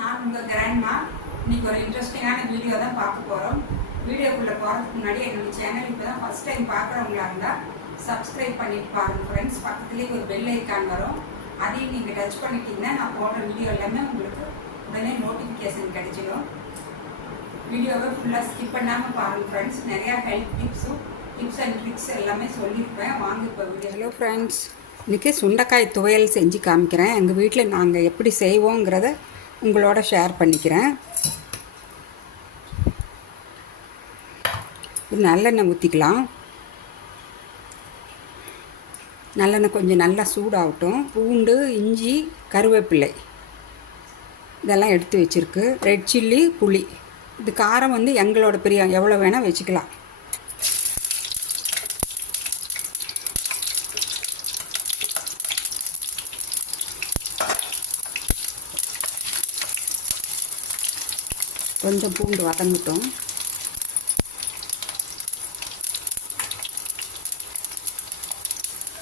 நான் உங்கள் கிராண்ட்மா இன்னைக்கு ஒரு இன்ட்ரெஸ்டிங்கான வீடியோ தான் பார்க்க போகிறோம் வீடியோக்குள்ளே போகிறதுக்கு முன்னாடி என்னோட சேனல் இப்போ தான் ஃபஸ்ட் டைம் பார்க்குறவங்களா இருந்தால் சப்ஸ்கிரைப் பண்ணிட்டு பாருங்கள் ஃப்ரெண்ட்ஸ் பக்கத்துலேயே ஒரு பெல் ஐக்கான் வரும். அதையும் நீங்கள் டச் பண்ணிட்டீங்கன்னா நான் போடுற வீடியோ எல்லாமே உங்களுக்கு உடனே நோட்டிஃபிகேஷன் கிடைச்சிடும். வீடியோவை ஃபுல்லாக ஸ்கிப் பண்ணாமல் பாருங்கள் ஃப்ரெண்ட்ஸ் நிறையா ஹெல்ப் டிப்ஸும் டிப்ஸ் அண்ட் ட்ரிக்ஸ் எல்லாமே சொல்லியிருப்பேன். வாங்க இப்போ வீடியோ ஹலோ ஃப்ரெண்ட்ஸ் இன்றைக்கி சுண்டைக்காய் துவையல் செஞ்சு காமிக்கிறேன். எங்கள் வீட்டில் நாங்கள் எப்படி செய்வோங்கிறத உங்களோட ஷேர் பண்ணிக்கிறேன். இது நல்லெண்ணெய் ஊற்றிக்கலாம் நல்லெண்ணெய் கொஞ்சம் நல்லா சூடாகட்டும். பூண்டு இஞ்சி கருவேப்பிலை. இதெல்லாம் எடுத்து வச்சுருக்கு. ரெட் சில்லி புளி. இது காரம் வந்து எங்களோட பிரியம் எவ்வளோ வேணால் வச்சுக்கலாம். கொஞ்சம் பூண்டு வதங்கட்டும்.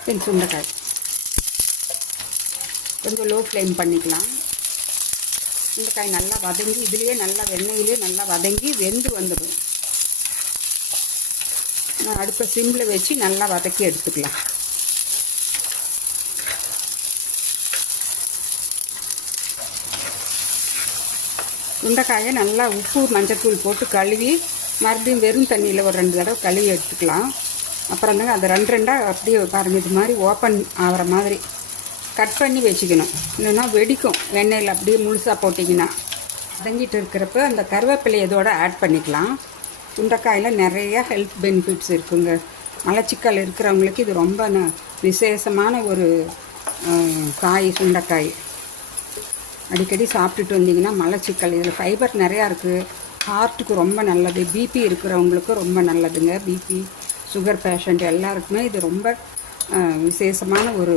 தென் சுண்டைக்காய். கொஞ்சம் லோ ஃப்ளேம் பண்ணிக்கலாம். சுண்டைக்காய் நல்லா வதங்கி இதுலேயே நல்லா வெண்ணெயிலே நல்லா வதங்கி வெந்து வந்துடும். நான் அடுப்பை சிம்மில் வச்சு நல்லா வதக்கி எடுத்துக்கலாம். சுண்டைக்காயை நல்லா உப்பு மஞ்சத்தூள் போட்டு கழுவி மறுபடியும் வெறும் தண்ணியில் ஒரு ரெண்டு தடவை கழுவி எடுத்துக்கலாம். அப்புறம் தாங்க அது ரெண்டு ரெண்டாக அப்படியே பாருங்கள் இது மாதிரி ஓப்பன் ஆகிற மாதிரி கட் பண்ணி வச்சுக்கணும். இல்லைன்னா வெடிக்கும். எண்ணெயில் அப்படியே முழுசாக போட்டிங்கன்னா. வதங்கிட்டு இருக்கிறப்ப அந்த கருவேப்பிலை இதோட ஆட் பண்ணிக்கலாம். சுண்டைக்காயில் நிறையா ஹெல்த் பெனிஃபிட்ஸ் இருக்குங்க. மலச்சிக்கல் இருக்கிறவங்களுக்கு இது ரொம்ப ந- விசேஷமான ஒரு காய் சுண்டைக்காய். அடிக்கடி சாப்பிட்டுட்டு வந்தீங்கன்னா மலச்சிக்கல். இதில் ஃபைபர் நிறையா இருக்குது ஹார்ட்டுக்கு ரொம்ப நல்லது. பிபி இருக்கிறவங்களுக்கு ரொம்ப நல்லதுங்க. பிபி சுகர் பேஷண்ட் எல்லாருக்குமே இது ரொம்ப விசேஷமான ஒரு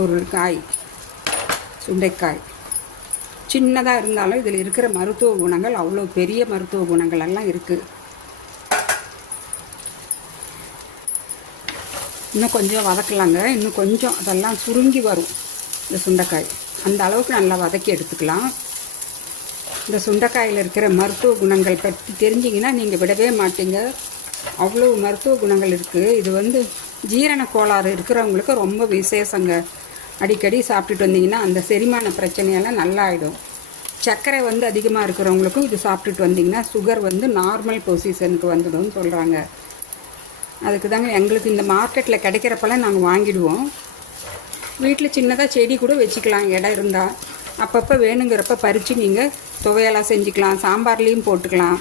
ஒரு காய். சுண்டைக்காய். சின்னதாக இருந்தாலும் இதில் இருக்கிற மருத்துவ குணங்கள் அவ்வளோ பெரிய மருத்துவ குணங்கள் எல்லாம் இருக்குது இன்னும் கொஞ்சம் வதக்கலாங்க. இன்னும் கொஞ்சம் அதெல்லாம் சுருங்கி வரும் இந்த சுண்டைக்காய். அந்த அளவுக்கு நல்லா வதக்கி எடுத்துக்கலாம். இந்த சுண்டைக்காயில் இருக்கிற மருத்துவ குணங்கள் பற்றி தெரிஞ்சிங்கன்னா நீங்கள் விடவே மாட்டீங்க. அவ்வளோ மருத்துவ குணங்கள் இருக்குது இது வந்து ஜீரண கோளாறு இருக்கிறவங்களுக்கு ரொம்ப விசேஷங்க. அடிக்கடி சாப்பிட்டுட்டு வந்தீங்கன்னா அந்த செரிமான பிரச்சனையெல்லாம் நல்லா ஆகிடும் சர்க்கரை வந்து அதிகமாக இருக்கிறவங்களுக்கும் இது சாப்பிட்டுட்டு வந்தீங்கன்னா சுகர் வந்து நார்மல் பொசிஷனுக்கு வந்துடும் சொல்கிறாங்க அதுக்கு தாங்க எங்களுக்கு இந்த மார்க்கெட்டில் கிடைக்கிறப்பெல்லாம் நாங்கள் வாங்கிடுவோம். வீட்டில் சின்னதாக செடி கூட வச்சுக்கலாம் இடம் இருந்தால் அப்பப்போ வேணுங்கிறப்ப பறித்து நீங்கள் துவையெல்லாம் செஞ்சுக்கலாம் சாம்பார்லேயும் போட்டுக்கலாம்.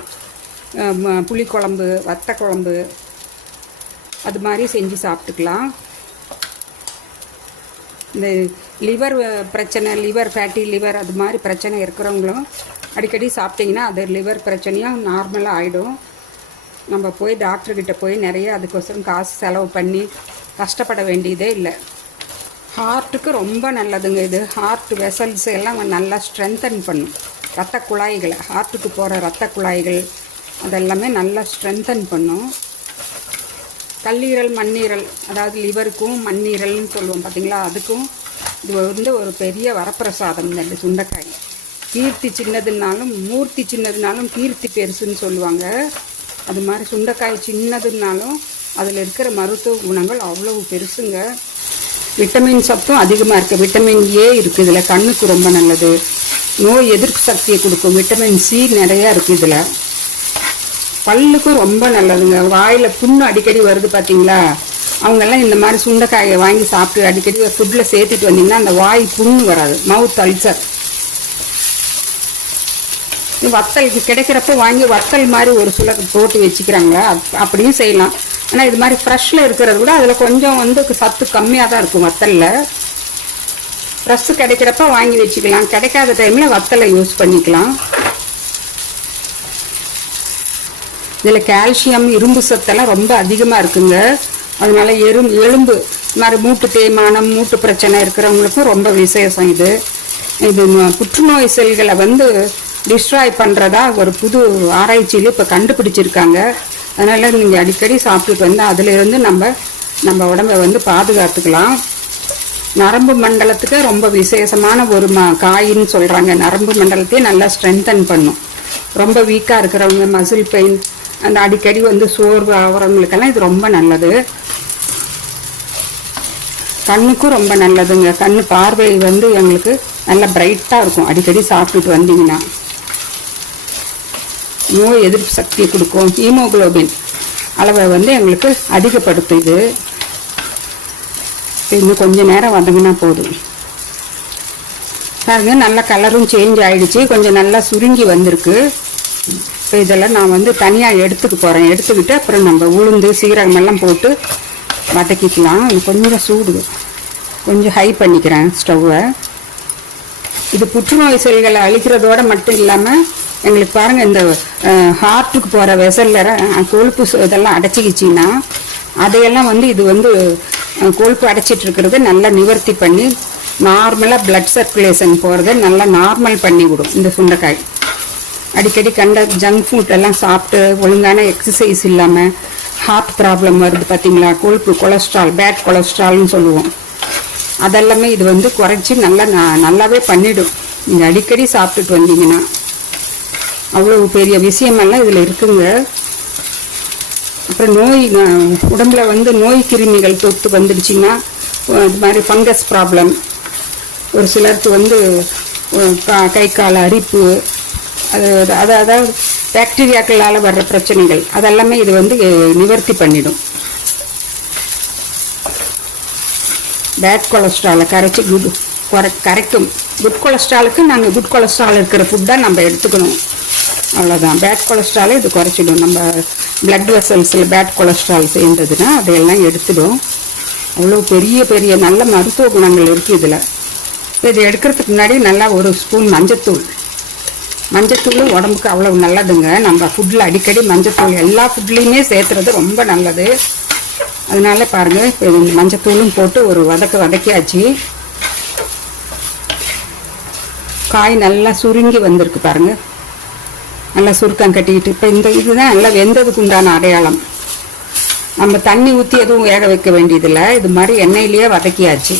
புளிக்குழம்பு வத்த குழம்பு அது மாதிரி செஞ்சு சாப்பிட்டுக்கலாம். இந்த லிவர் பிரச்சனை லிவர் ஃபேட்டி லிவர் அது மாதிரி பிரச்சனை இருக்கிறவங்களும் அடிக்கடி சாப்பிட்டிங்கன்னா அது லிவர் பிரச்சனையும் நார்மலாக ஆகிடும் நம்ம போய் டாக்டர்கிட்ட போய் நிறைய அதுக்கோசரம் காசு செலவு பண்ணி கஷ்டப்பட வேண்டியதே இல்லை. ஹார்ட்டுக்கு ரொம்ப நல்லதுங்க இது. ஹார்ட் வெசல்ஸ் எல்லாம் நல்லா ஸ்ட்ரென்தன் பண்ணும். ரத்த குழாய்களை ஹார்ட்டுக்கு போகிற ரத்த குழாய்கள் அதெல்லாமே நல்லா ஸ்ட்ரென்தன் பண்ணும். கல்லீரல் மண்ணீரல் அதாவது லிவருக்கும் மண்ணீரல்னு சொல்லுவோம் பார்த்தீங்களா அதுக்கும் இது வந்து ஒரு பெரிய வரப்பிரசாதம் இந்த சுண்டைக்காய். கீர்த்தி சின்னதுனாலும் மூர்த்தி சின்னதுனாலும் கீர்த்தி பெருசுன்னு சொல்லுவாங்க. அது மாதிரி சுண்டைக்காய் சின்னதுனாலும் அதில் இருக்கிற மருத்துவ குணங்கள் அவ்வளவு பெருசுங்க. விட்டமின் சத்தும் அதிகமாக இருக்குது விட்டமின் ஏ இருக்குது இதில். கண்ணுக்கு ரொம்ப நல்லது. நோய் எதிர்ப்பு சக்தியை கொடுக்கும். விட்டமின் சி நிறையா இருக்குது இதில். பல்லுக்கும் ரொம்ப நல்லதுங்க. வாயில் புண்ணு அடிக்கடி வருது பார்த்தீங்களா அவங்கெல்லாம் இந்த மாதிரி சுண்டைக்காயை வாங்கி சாப்பிட்டு அடிக்கடி ஃபுட்டில் சேர்த்துட்டு வந்தீங்கன்னா அந்த வாய் புண்ணு வராது. மவுத் அல்சர் வத்தலுக்கு கிடைக்கிறப்ப வாங்கி வத்தல் மாதிரி ஒரு சிலர் போட்டு வச்சுக்கிறாங்க. அப்- அப்படியும் செய்யலாம். ஆனால் இது மாதிரி ஃப்ரெஷ்ஷில் இருக்கிறத விட அதில் கொஞ்சம் வந்து சத்து கம்மியாக தான் இருக்கும் வத்தலில். ஃப்ரெஷ்ஷு கிடைக்கிறப்ப வாங்கி வச்சுக்கலாம். கிடைக்காத டைமில் வத்தலை யூஸ் பண்ணிக்கலாம். இதில் கால்சியம் இரும்பு சத்தெல்லாம் ரொம்ப அதிகமாக இருக்குங்க. அதனால எறும் எலும்பு இந்த மாதிரி மூட்டு தேய்மானம் மூட்டு பிரச்சனை இருக்கிறவங்களுக்கும் ரொம்ப விசேஷம் இது. இது புற்றுநோய் செல்களை வந்து டிஸ்ட்ராய் பண்ணுறதா ஒரு புது ஆராய்ச்சியில் இப்போ கண்டுபிடிச்சிருக்காங்க. அதனால் நீங்கள் அடிக்கடி சாப்பிட்டுட்டு வந்து அதிலிருந்து நம்ம நம்ம உடம்பை வந்து பாதுகாத்துக்கலாம். நரம்பு மண்டலத்துக்கு ரொம்ப விசேஷமான ஒரு ம காயின்னு சொல்கிறாங்க நரம்பு மண்டலத்தையே நல்லா ஸ்ட்ரென்தன் பண்ணும். ரொம்ப வீக்காக இருக்கிறவங்க மசில் பெயின் அந்த அடிக்கடி வந்து சோர்வு ஆகிறவங்களுக்கெல்லாம் இது ரொம்ப நல்லது. கண்ணுக்கும் ரொம்ப நல்லதுங்க. கண் பார்வை வந்து எங்களுக்கு நல்லா பிரைட்டாக இருக்கும். அடிக்கடி சாப்பிட்டுட்டு வந்தீங்கன்னா. நோய் எதிர்ப்பு சக்தியை கொடுக்கும் ஹீமோகுளோபின் அளவை வந்து எங்களுக்கு அதிகப்படுத்தும் இது. இன்னும் கொஞ்சம் நேரம் வதங்கினா போதும். பாருங்க நல்ல கலரும் சேஞ்ச் ஆகிடுச்சி கொஞ்சம் நல்லா சுருங்கி வந்திருக்கு. இப்போ இதெல்லாம் நான் வந்து தனியாக எடுத்துக்க போகிறேன் எடுத்துக்கிட்டு அப்புறம் நம்ம உளுந்து சீரகம் எல்லாம் போட்டு வதக்கிக்கலாம். கொஞ்சம் சூடு. கொஞ்சம் ஹை பண்ணிக்கிறேன் ஸ்டவ்வை இது புற்றுநோய் செல்களை அழிக்கிறதோட மட்டும் இல்லாமல் எங்களுக்கு பாருங்கள் இந்த ஹார்ட்டுக்கு போகிற வெசலில் கொழுப்பு சு- இதெல்லாம் அடைச்சிக்கிச்சின்னா அதையெல்லாம் வந்து இது வந்து கொழுப்பு அடைச்சிட்டு இருக்கிறது நல்லா நிவர்த்தி பண்ணி நார்மலாக பிளட் சர்க்குலேஷன் போகிறத நல்லா நார்மல் பண்ணி விடும் இந்த சுண்டைக்காய். அடிக்கடி கண்ட ஜங்க் ஃபுட் எல்லாம் சாப்பிட்டு ஒழுங்கான எக்ஸசைஸ் இல்லாமல் ஹார்ட் ப்ராப்ளம் வருது பார்த்தீங்களா கொழுப்பு கொலஸ்ட்ரால் பேட் கொலஸ்ட்ரால்னு சொல்லுவோம். அதெல்லாமே இது வந்து குறைச்சி நல்லா நல்லாவே பண்ணிவிடும் நீங்கள் அடிக்கடி சாப்பிட்டுட்டு வந்தீங்கன்னா. அவ்வளோ பெரிய விஷயமெல்லாம் இதில் இருக்குங்க. அப்புறம் நோய் உடம்புல வந்து நோய் கிருமிகள் தொத்து வந்துடுச்சின்னா இது மாதிரி ஃபங்கஸ் ப்ராப்ளம் ஒரு சிலருக்கு வந்து கை கால் அரிப்பு அது அது அதாவது பாக்டீரியாக்களால் வர்ற பிரச்சனைகள் அதெல்லாமே இது வந்து நிவர்த்தி பண்ணிடும். பேட் கொலஸ்ட்ராலை கரைச்சி குட் குறை கரைக்கும். குட் கொலஸ்ட்ராலுக்கு நாங்கள் குட் கொலஸ்ட்ரால் இருக்கிற ஃபுட் தான் நம்ம எடுத்துக்கணும். அவ்வளோதான் பேட் கொலஸ்ட்ராலை இது குறைச்சிடும். நம்ம பிளட் வெசல்ஸில் பேட் கொலஸ்ட்ரால் சேர்ந்ததுன்னா அதையெல்லாம் எடுத்துடும். அவ்வளோ பெரிய பெரிய நல்ல மருத்துவ குணங்கள் இருக்குது இதில். இது எடுக்கிறதுக்கு முன்னாடி நல்லா ஒரு ஸ்பூன் மஞ்சத்தூள். மஞ்சத்தூள் உடம்புக்கு அவ்வளோ நல்லதுங்க. நம்ம ஃபுட்டில் அடிக்கடி மஞ்சத்தூள் எல்லா ஃபுட்லேயுமே சேர்த்துறது ரொம்ப நல்லது. அதனால பாருங்கள் இப்போ இந்த மஞ்சத்தூளும் போட்டு ஒரு வதக்க வதக்கியாச்சு. காய் நல்லா சுருங்கி வந்திருக்கு பாருங்கள் நல்லா சுருக்கம் கட்டிக்கிட்டு இப்போ இந்த இதுதான் நல்லா வெந்ததுக்கு உண்டான அடையாளம். நம்ம தண்ணி ஊற்றி எதுவும் வேக வைக்க வேண்டியதில்லை. இது மாதிரி எண்ணெயிலேயே வதக்கியாச்சு.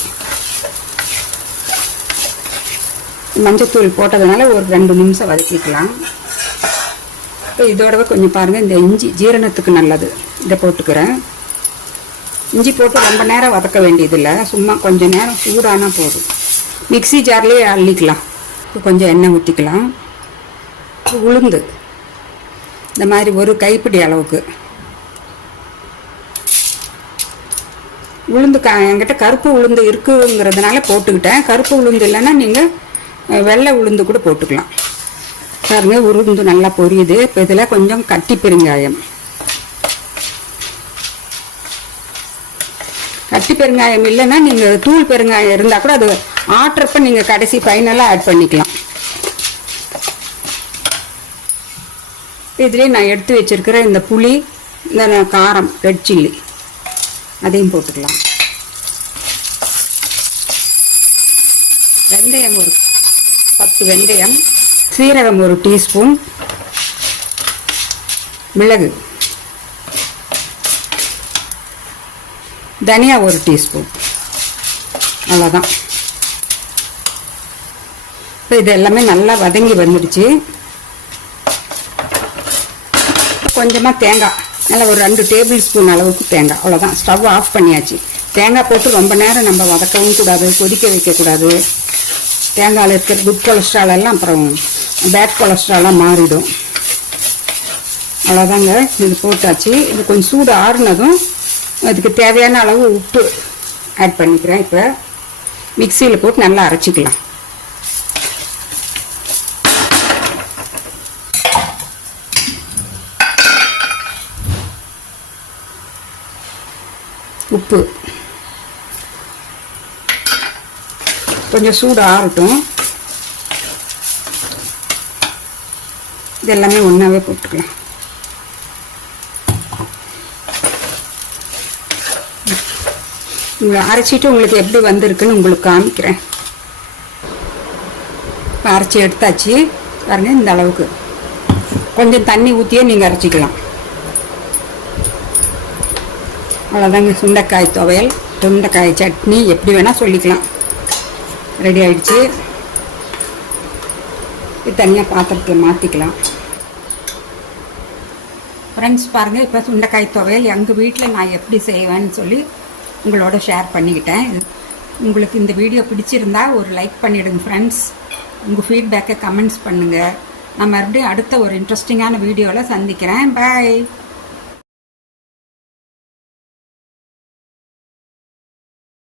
மஞ்சத்தூள் போட்டதுனால ஒரு ரெண்டு நிமிஷம் வதக்கிக்கலாம். இப்போ இதோடவே கொஞ்சம் பாருங்கள் இந்த இஞ்சி ஜீரணத்துக்கு நல்லது. இதை போட்டுக்கிறேன். இஞ்சி போட்டு ரொம்ப நேரம் வதக்க வேண்டியதில்லை. சும்மா கொஞ்சம் நேரம் சூடானா போதும். மிக்ஸி ஜார்லேயே அள்ளிக்கலாம். இப்போ கொஞ்சம் எண்ணெய் ஊற்றிக்கலாம் உளுந்து. இந்த மாதிரி ஒரு கைப்பிடி அளவுக்கு. உளுந்து க என்கிட்ட கருப்பு உளுந்து இருக்குங்கிறதுனால போட்டுக்கிட்டேன். கருப்பு உளுந்து இல்லைன்னா நீங்கள் வெள்ளை உளுந்து கூட போட்டுக்கலாம். பாருங்க உளுந்து நல்லா பொரியுது. இப்போ இதில் கொஞ்சம் கட்டி பெருங்காயம். கட்டி பெருங்காயம் இல்லைன்னா நீங்கள் தூள் பெருங்காயம் இருந்தால் கூட அது ஆட்டுறப்ப நீங்கள் கடைசி ஃபைனலாக ஆட் பண்ணிக்கலாம். இதுலேயே நான் எடுத்து வச்சுருக்கிற இந்த புளி இந்த காரம் ரெட் சில்லி அதையும் போட்டுக்கலாம். வெந்தயம் ஒரு பத்து வெந்தயம். சீரகம் ஒரு டீஸ்பூன். மிளகு. தனியா ஒரு டீஸ்பூன். அவ்வளோதான் இப்போ இது எல்லாமே நல்லா வதங்கி வந்துடுச்சு. கொஞ்சமாக தேங்காய். நல்லா ஒரு ரெண்டு டேபிள் ஸ்பூன் அளவுக்கு தேங்காய். அவ்வளோதான் ஸ்டவ் ஆஃப் பண்ணியாச்சு. தேங்காய் போட்டு ரொம்ப நேரம் நம்ம வதக்கவும் கூடாது கொதிக்க வைக்கக்கூடாது தேங்காயில் இருக்கிற குட் கொலஸ்ட்ரால் எல்லாம் அப்புறம் பேட் கொலஸ்ட்ராலாக மாறிடும். அவ்வளோதாங்க இது போட்டாச்சு. இது கொஞ்சம் சூடு ஆறுனதும் அதுக்கு தேவையான அளவு உப்பு ஆட் பண்ணிக்கிறேன் இப்போ. மிக்சியில் போட்டு நல்லா அரைச்சிக்கலாம். உப்பு. கொஞ்சம் சூடு ஆறட்டும் இது எல்லாமே ஒன்றாவே போட்டுக்கலாம். உங்களை அரைச்சிட்டு உங்களுக்கு எப்படி வந்திருக்குன்னு உங்களுக்கு காமிக்கிறேன். இப்போ அரைச்சி எடுத்தாச்சு. பாருங்கள் இந்த அளவுக்கு. கொஞ்சம் தண்ணி ஊற்றியே நீங்கள் அரைச்சிக்கலாம். அவ்வளோதாங்க சுண்டைக்காய் துவையல் சுண்டைக்காய் சட்னி எப்படி வேணால் சொல்லிக்கலாம். ரெடி ஆயிடுச்சு. இது தனியாக பாத்திரத்தில் மாற்றிக்கலாம் ஃப்ரெண்ட்ஸ் பாருங்கள் இப்போ சுண்டைக்காய் துவையல் எங்கள் வீட்டில் நான் எப்படி செய்வேன்னு சொல்லி உங்களோட ஷேர் பண்ணிக்கிட்டேன். உங்களுக்கு இந்த வீடியோ பிடிச்சிருந்தா ஒரு லைக் பண்ணிவிடுங்க ஃப்ரெண்ட்ஸ் உங்கள் ஃபீட்பேக்கை கமெண்ட்ஸ் பண்ணுங்கள் நான் மறுபடியும் அடுத்த ஒரு இன்ட்ரெஸ்டிங்கான வீடியோவில் சந்திக்கிறேன். பாய்